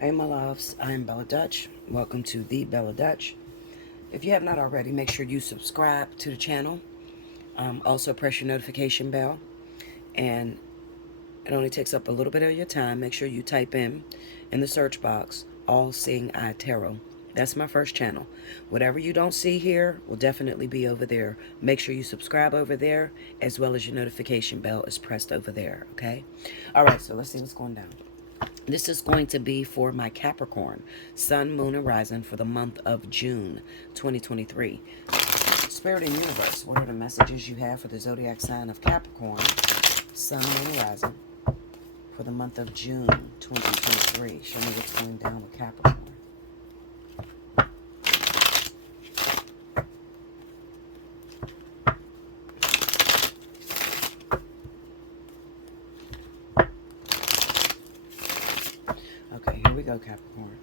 Hey my loves, I am Bella Dutch. Welcome to the Bella Dutch. If you have not already, make sure you subscribe to the channel. Also press your notification bell. And it only takes up a little bit of your time. Make sure you type in the search box, Allseeingeyetarot. That's my first channel. Whatever you don't see here will definitely be over there. Make sure you subscribe over there, as well as your notification bell is pressed over there, okay? All right, so let's see what's going down. This is going to be for my Capricorn, Sun, Moon, and Rising for the month of June 2023. Spirit and Universe, what are the messages you have for the zodiac sign of Capricorn, Sun, Moon, and Rising for the month of June 2023? Show me what's going down with Capricorn. Okay, here we go, Capricorn.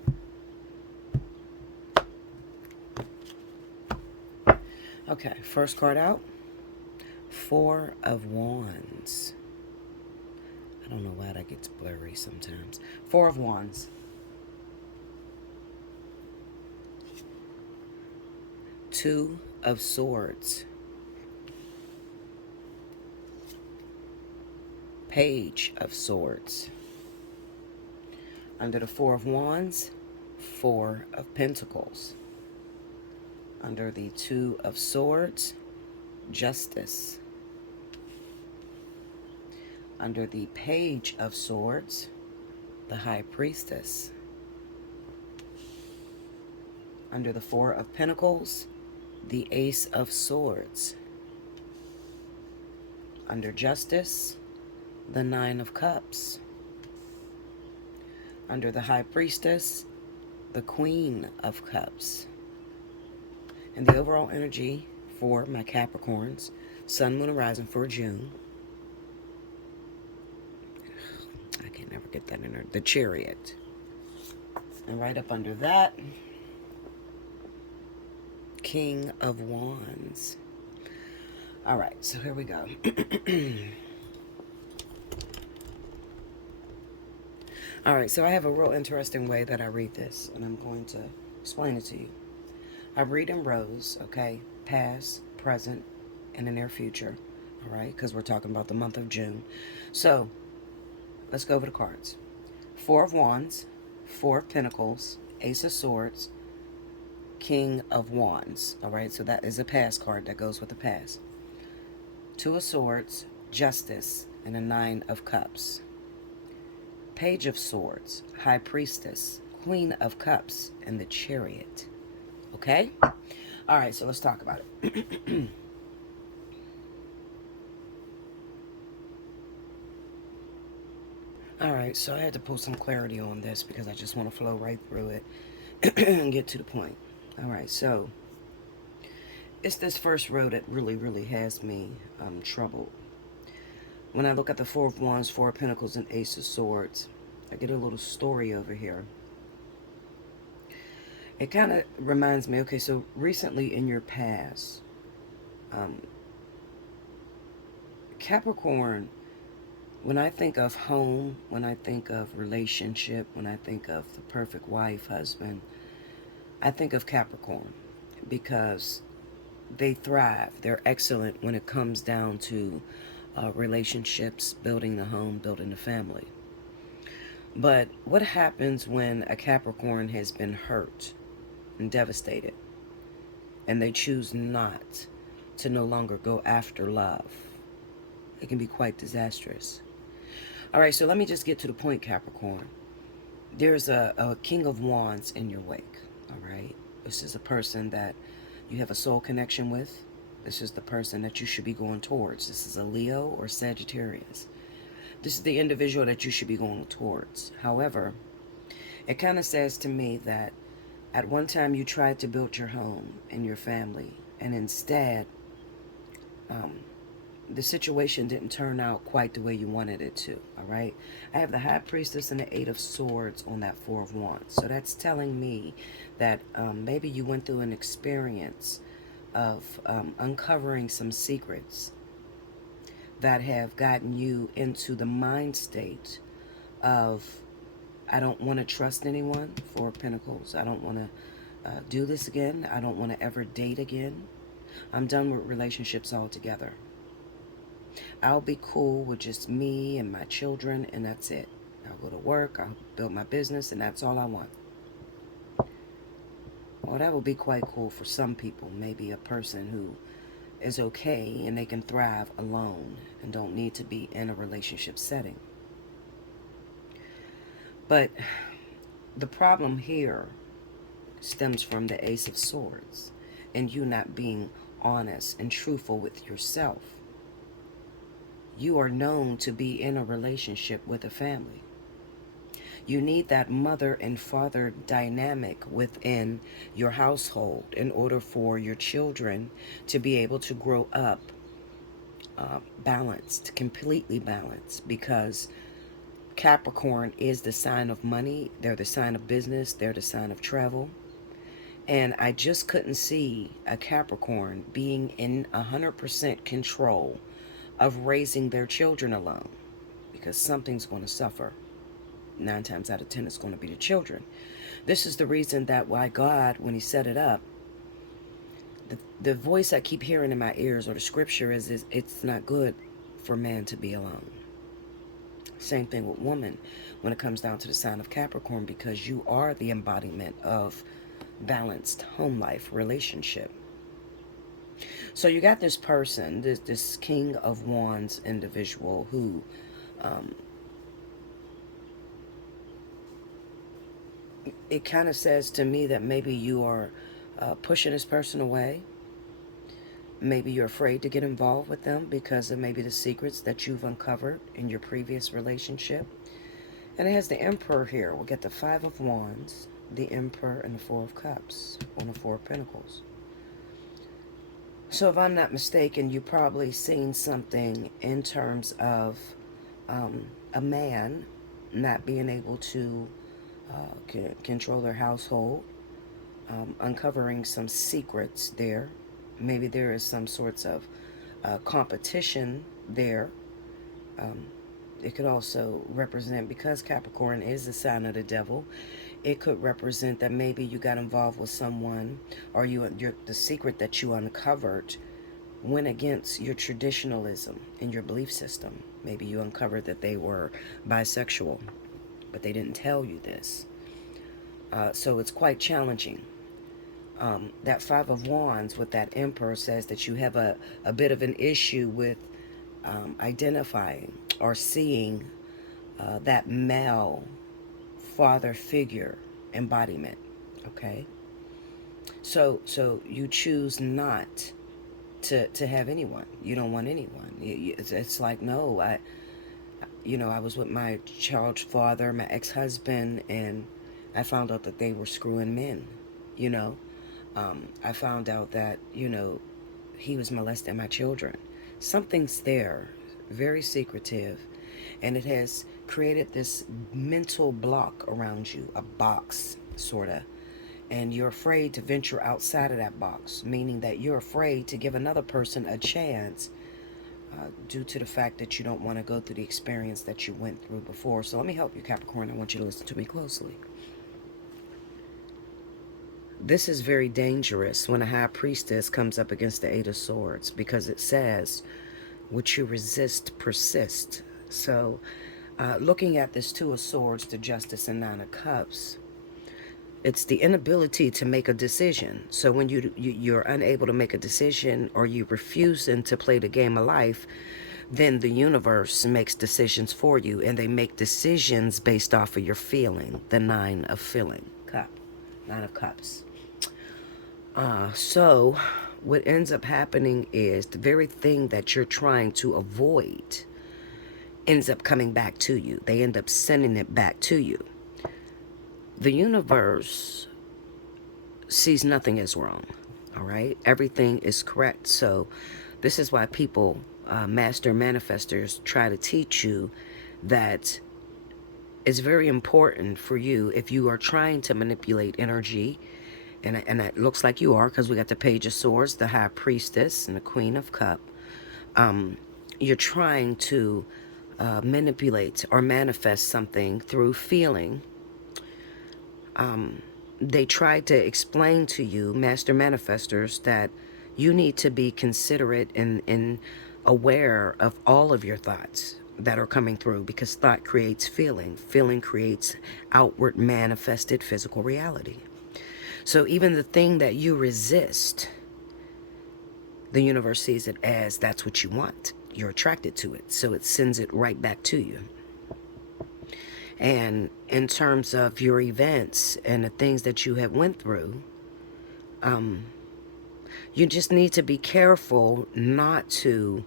Okay, first card out, Four of Wands. I don't know why that gets blurry sometimes. Four of Wands. Two of Swords. Page of Swords. Under the Four of Wands, Four of Pentacles. Under the Two of Swords, Justice. Under the Page of Swords, the High Priestess. Under the Four of Pentacles, the Ace of Swords. Under Justice, the Nine of Cups. Under the High Priestess, the Queen of Cups. And the overall energy for my Capricorns, Sun, Moon, and Rising for June. I can never get that in there. The Chariot. And right up under that, King of Wands. All right, so here we go. All right, so I have a real interesting way that I read this, and I'm going to explain it to you. I read in rows, okay? Past, present, and the near future, all right? Because we're talking about the month of June. So, let's go over the cards. Four of Wands, Four of Pentacles, Ace of Swords, King of Wands, all right? So that is a past card that goes with the past. Two of Swords, Justice, and a Nine of Cups. Page of Swords, High Priestess, Queen of Cups, and the Chariot. Okay? All right, so let's talk about it. All right, so I had to pull some clarity on this because I just want to flow right through it and get to the point. All right, so it's this first row that really has me troubled. When I look at the Four of Wands, Four of Pentacles, and Ace of Swords, I get a little story over here. It kind of reminds me, okay, so recently in your past, Capricorn, when I think of home, when I think of relationship, when I think of the perfect wife, husband, I think of Capricorn because they thrive. They're excellent when it comes down to relationships, building the home, building the family. But what happens when a Capricorn has been hurt and devastated and they choose not to no longer go after love? It can be quite disastrous. All right, so let me just get to the point, Capricorn. There's a King of Wands in your wake, all right? This is a person that you have a soul connection with. This is the person that you should be going towards. This is a Leo or Sagittarius. This is the individual that you should be going towards. However, it kind of says to me that at one time you tried to build your home and your family, and instead, the situation didn't turn out quite the way you wanted it to, all right? I have the High Priestess and the Eight of Swords on that Four of Wands. So that's telling me that maybe you went through an experience of uncovering some secrets that have gotten you into the mind state of I don't want to trust anyone, Four of Pentacles. I don't want to do this again. I don't want to ever date again. I'm done with relationships altogether. I'll be cool with just me and my children, and that's it. I'll go to work, I'll build my business, and that's all I want. Well, that would be quite cool for some people. Maybe a person who is okay and they can thrive alone and don't need to be in a relationship setting. But the problem here stems from the Ace of Swords and you not being honest and truthful with yourself. You are known to be in a relationship with a family. You need that mother and father dynamic within your household in order for your children to be able to grow up balanced, completely balanced, because Capricorn is the sign of money. They're the sign of business. They're the sign of travel. And I just couldn't see a Capricorn being in 100% control of raising their children alone, because something's going to suffer. 9 times out of 10, it's going to be the children. This is the reason that why God, when he set it up, the voice I keep hearing in my ears, or the scripture is it's not good for man to be alone. Same thing with woman when it comes down to the sign of Capricorn, because you are the embodiment of balanced home life relationship. So you got this person, this King of Wands individual who it kind of says to me that maybe you are pushing this person away. Maybe you're afraid to get involved with them because of maybe the secrets that you've uncovered in your previous relationship. And it has the Emperor here. We'll get the Five of Wands, the Emperor, and the Four of Cups on the Four of Pentacles. So if I'm not mistaken, you've probably seen something in terms of a man not being able to control their household, uncovering some secrets there. Maybe there is some sorts of competition there. It could also represent, because Capricorn is the sign of the devil, it could represent that maybe you got involved with someone, or the secret that you uncovered went against your traditionalism in your belief system. Maybe you uncovered that they were bisexual, but they didn't tell you this. So it's quite challenging. That Five of Wands with that Emperor says that you have a bit of an issue with identifying or seeing that male father figure embodiment. Okay, so you choose not to have anyone. You don't want anyone. It's like, no, I was with my child's father, my ex-husband, and I found out that they were screwing men. I found out that he was molesting my children. Something's there, very secretive, and it has created this mental block around you, a box, sort of. And you're afraid to venture outside of that box, meaning that you're afraid to give another person a chance due to the fact that you don't want to go through the experience that you went through before. So let me help you, Capricorn. I want you to listen to me closely. This is very dangerous when a high priestess comes up against the Eight of Swords, because it says, what you resist persists. So looking at this Two of Swords, the Justice, and Nine of Cups, it's the inability to make a decision. So when you're unable to make a decision, or you refusing to play the game of life, then the universe makes decisions for you, and they make decisions based off of your feeling. The Nine of Cups. So what ends up happening is the very thing that you're trying to avoid ends up coming back to you. They end up sending it back to you. The universe sees nothing as wrong, all right? Everything is correct. So this is why people, master manifestors, try to teach you that it's very important for you, if you are trying to manipulate energy, and it looks like you are, because we got the Page of Swords, the High Priestess, and the Queen of Cups. You're trying to manipulate or manifest something through feeling, they try to explain to you, master manifestors, that you need to be considerate and aware of all of your thoughts that are coming through, because thought creates feeling. Feeling creates outward manifested physical reality. So even the thing that you resist, the universe sees it as that's what you want. You're attracted to it. So it sends it right back to you. And in terms of your events and the things that you have went through, you just need to be careful not to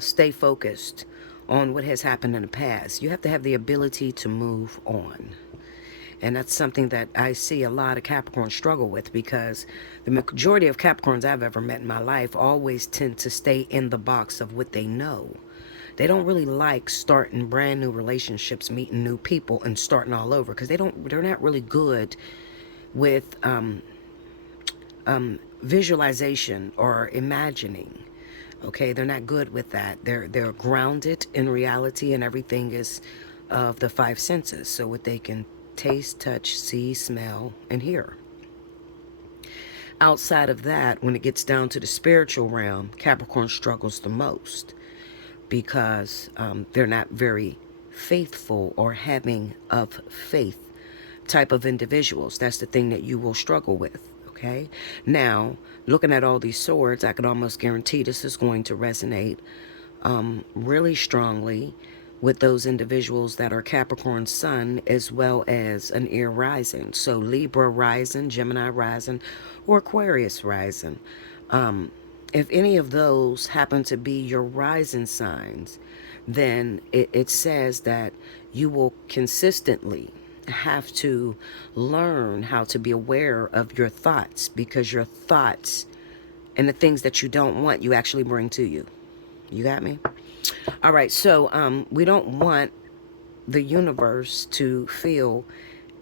stay focused on what has happened in the past. You have to have the ability to move on. And that's something that I see a lot of Capricorns struggle with, because the majority of Capricorns I've ever met in my life always tend to stay in the box of what they know. They don't really like starting brand new relationships, meeting new people, and starting all over, because they're not really good with visualization or imagining. Okay, they're not good with that. They're grounded in reality, and everything is of the five senses. So what they can taste, touch, see, smell, and hear. Outside of that, when it gets down to the spiritual realm, Capricorn struggles the most, because they're not very faithful or having of faith type of individuals. That's the thing that you will struggle with. Okay, now looking at all these swords, I can almost guarantee this is going to resonate really strongly with those individuals that are Capricorn Sun as well as an air rising. So Libra rising, Gemini rising, or Aquarius rising. If any of those happen to be your rising signs, then it says that you will consistently have to learn how to be aware of your thoughts, because your thoughts and the things that you don't want, you actually bring to you. You got me? All right, so we don't want the universe to feel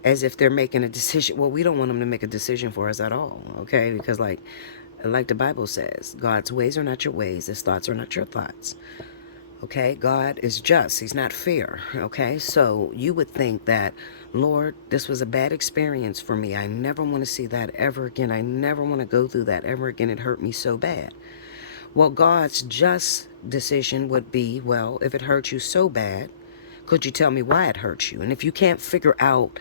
as if they're making a decision. Well, we don't want them to make a decision for us at all, okay? Because like the Bible says, God's ways are not your ways, his thoughts are not your thoughts. Okay, God is just, he's not fair. Okay, so you would think that, Lord, this was a bad experience for me. I never want to see that ever again. I never want to go through that ever again. It hurt me so bad. Well, God's just decision would be, well, if it hurt you so bad, could you tell me why it hurt you? And if you can't figure out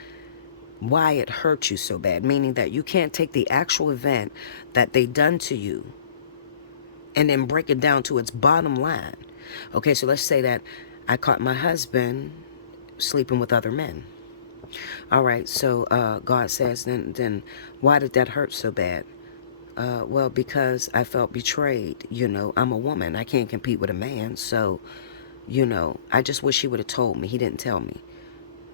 why it hurt you so bad, meaning that you can't take the actual event that they done to you and then break it down to its bottom line. Okay, so let's say that I caught my husband sleeping with other men. All right, so God says, then why did that hurt so bad? Well, because I felt betrayed. You know, I'm a woman. I can't compete with a man. So, you know, I just wish he would have told me. He didn't tell me.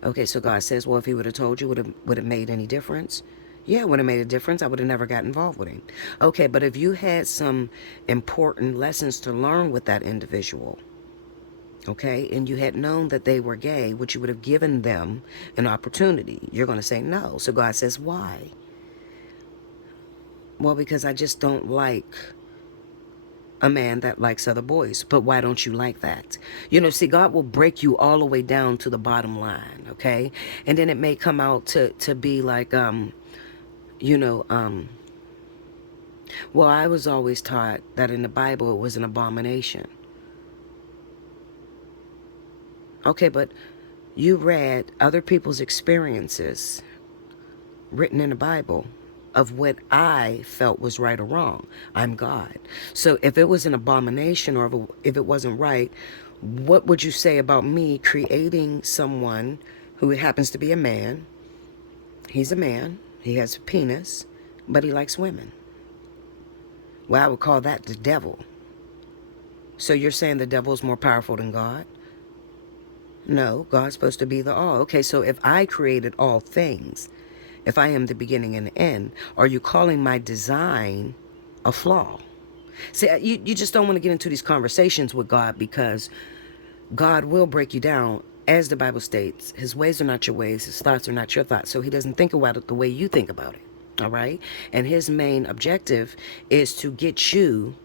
Okay, so God says, well, if he would have told you, would it made any difference? Yeah, it would have made a difference. I would have never got involved with him. Okay, but if you had some important lessons to learn with that individual, okay, and you had known that they were gay, would you would have given them an opportunity? You're going to say no. So God says, why? Well, because I just don't like a man that likes other boys. But why don't you like that? You know, see, God will break you all the way down to the bottom line, okay? And then it may come out to be like, you know, well, I was always taught that in the Bible it was an abomination. Okay, but you read other people's experiences written in the Bible of what I felt was right or wrong. I'm God. So if it was an abomination, or if it wasn't right, what would you say about me creating someone who happens to be a man? He's a man. He has a penis, but he likes women. Well, I would call that the devil. So you're saying the devil is more powerful than God? No, God's supposed to be the all. Okay, so if I created all things, if I am the beginning and the end, are you calling my design a flaw? See, you just don't want to get into these conversations with God, because God will break you down. As the Bible states, his ways are not your ways, his thoughts are not your thoughts. So he doesn't think about it the way you think about it. All right? And his main objective is to get you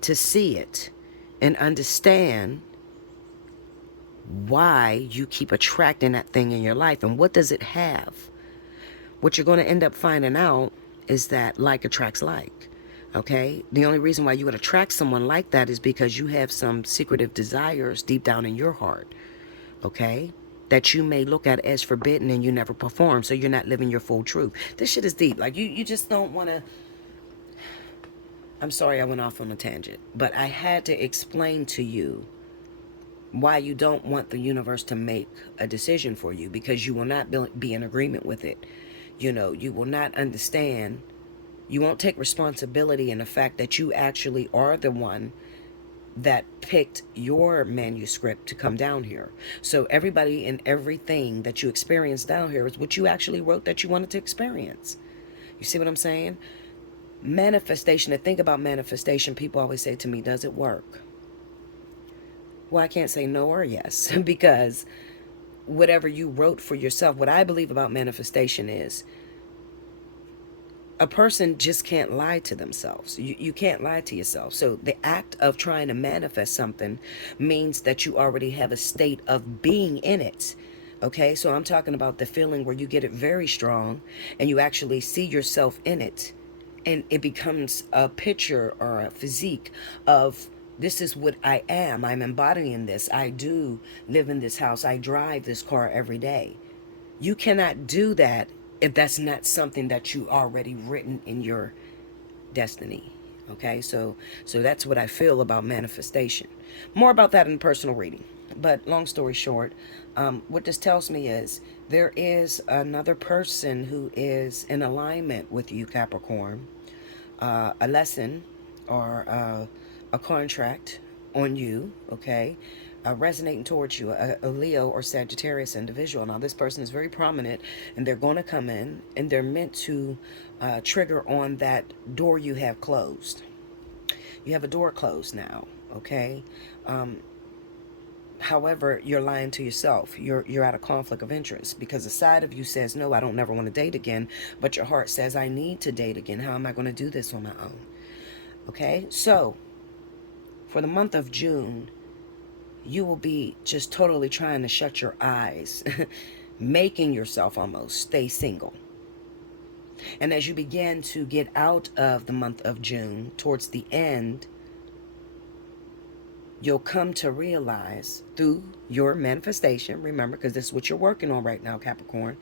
to see it and understand why you keep attracting that thing in your life, and what does it have. What you're going to end up finding out is that like attracts like. Okay, the only reason why you would attract someone like that is because you have some secretive desires deep down in your heart, okay, that you may look at as forbidden and you never perform, so you're not living your full truth. This shit is deep. Like, you just don't want to. I'm sorry I went off on a tangent, but I had to explain to you why you don't want the universe to make a decision for you, because you will not be in agreement with it. You will not understand. You won't take responsibility in the fact that you actually are the one that picked your manuscript to come down here. So everybody and everything that you experience down here is what you actually wrote that you wanted to experience. You see what I'm saying? Manifestation, to think about manifestation, people always say to me, does it work? Well, I can't say no or yes, because whatever you wrote for yourself, what I believe about manifestation is, a person just can't lie to themselves. You can't lie to yourself. So the act of trying to manifest something means that you already have a state of being in it. Okay, so I'm talking about the feeling where you get it very strong and you actually see yourself in it. And it becomes a picture or a physique of, this is what I am. I'm embodying this. I do live in this house. I drive this car every day. You cannot do that if that's not something that you already written in your destiny. Okay, so that's what I feel about manifestation. More about that in personal reading. But long story short, what this tells me is there is another person who is in alignment with you, Capricorn. A lesson or a contract on you, okay, resonating towards you, a Leo or Sagittarius individual. Now, this person is very prominent, and they're going to come in, and they're meant to trigger on that door you have closed. You have a door closed now, okay? However, you're lying to yourself. You're at a conflict of interest, because a side of you says, no, I don't never want to date again, but your heart says, I need to date again. How am I going to do this on my own? Okay, so for the month of June, you will be just totally trying to shut your eyes, making yourself almost stay single. And as you begin to get out of the month of June, towards the end, you'll come to realize through your manifestation, remember, because this is what you're working on right now, Capricorn,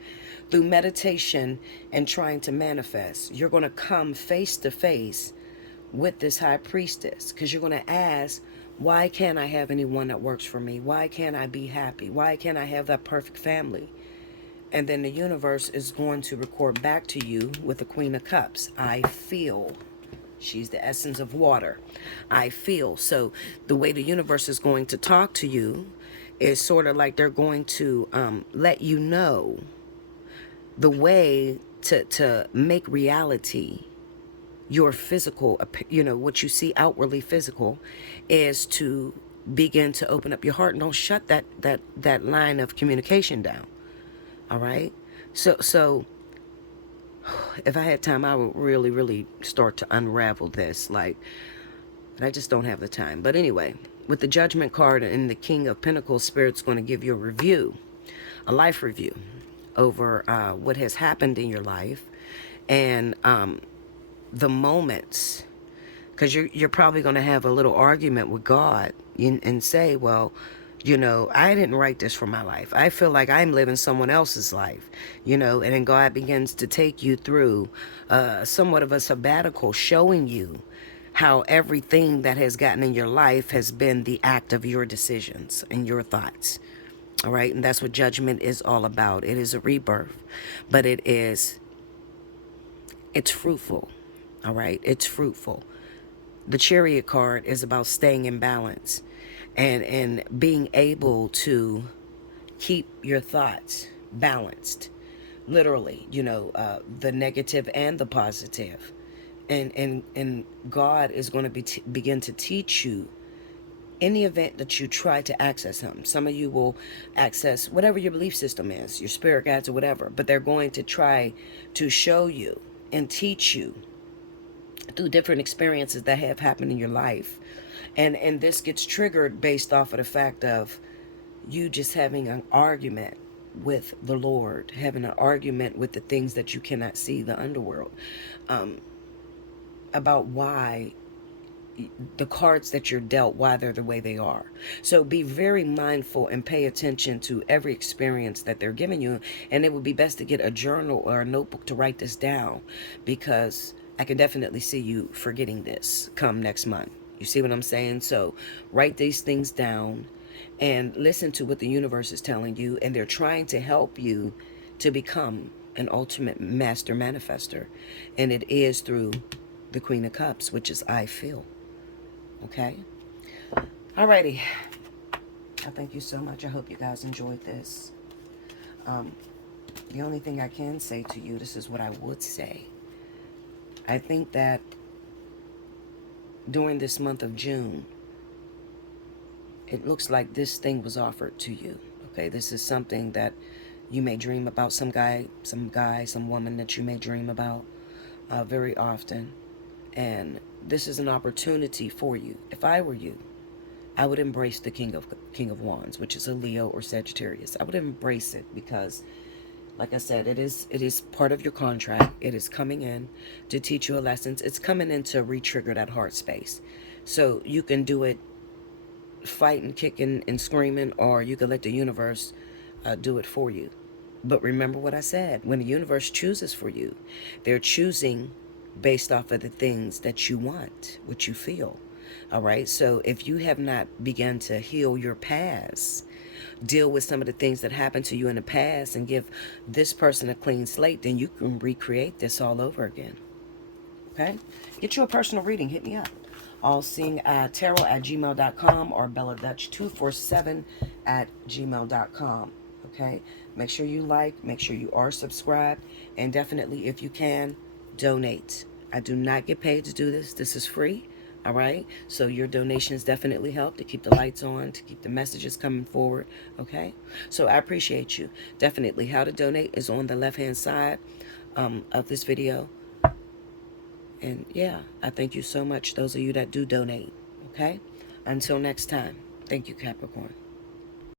through meditation and trying to manifest, you're going to come face to face with this high priestess, because you're going to ask, why can't I have anyone that works for me? Why can't I be happy? Why can't I have that perfect family? And then the universe is going to record back to you with the Queen of Cups. I feel. She's the essence of water. I feel. So the way the universe is going to talk to you is sort of like they're going to let you know the way to make reality your physical, what you see outwardly physical, is to begin to open up your heart and don't shut that line of communication down. All right. So if I had time, I would really, really start to unravel this. But I just don't have the time. But anyway, with the Judgment card and the King of Pentacles, Spirit's going to give you a review, a life review over what has happened in your life, and the moments, because you're probably going to have a little argument with God and say, well, I didn't write this for my life. I feel like I'm living someone else's life, and then God begins to take you through somewhat of a sabbatical, showing you how everything that has gotten in your life has been the act of your decisions and your thoughts. All right. And that's what Judgment is all about. It is a rebirth, but it's fruitful. All right. It's fruitful. The Chariot card is about staying in balance and being able to keep your thoughts balanced, literally, the negative and the positive. And God is going to begin to teach you in the event that you try to access him. Some of you will access whatever your belief system is, your spirit guides or whatever, but they're going to try to show you and teach you through different experiences that have happened in your life. And this gets triggered based off of the fact of you just having an argument with the Lord, having an argument with the things that you cannot see, the underworld, um, about why the cards that you're dealt, why they're the way they are. So be very mindful and pay attention to every experience that they're giving you. And it would be best to get a journal or a notebook to write this down, because I can definitely see you forgetting this come next month. You see what I'm saying? So write these things down and listen to what the universe is telling you. And they're trying to help you to become an ultimate master manifester. And it is through the Queen of Cups, which is I feel. Okay? Alrighty. I thank you so much. I hope you guys enjoyed this. The only thing I can say to you, this is what I would say. I think that during this month of June, it looks like this thing was offered to you. Okay? This is something that you may dream about. Some woman that you may dream about very often. And this is an opportunity for you. If I were you, I would embrace the King of Wands, which is a Leo or Sagittarius. I would embrace it because, like I said, it is part of your contract. It is coming in to teach you a lesson. It's coming in to re-trigger that heart space. So you can do it fighting, kicking, and screaming, or you can let the universe do it for you. But remember what I said. When the universe chooses for you, they're choosing based off of the things that you want, what you feel. All right. So if you have not begun to heal your past, deal with some of the things that happened to you in the past, and give this person a clean slate, then you can recreate this all over again. Okay. Get you a personal reading. Hit me up. Allseeingeyetarot@gmail.com or BellaDutch247@gmail.com. Okay. Make sure you like, make sure you are subscribed, and definitely, if you can, donate. I do not get paid to do this. This is free. All right. So your donations definitely help to keep the lights on, to keep the messages coming forward. Okay. So I appreciate you. Definitely. How to donate is on the left-hand side of this video. And yeah, I thank you so much, those of you that do donate. Okay. Until next time. Thank you, Capricorn.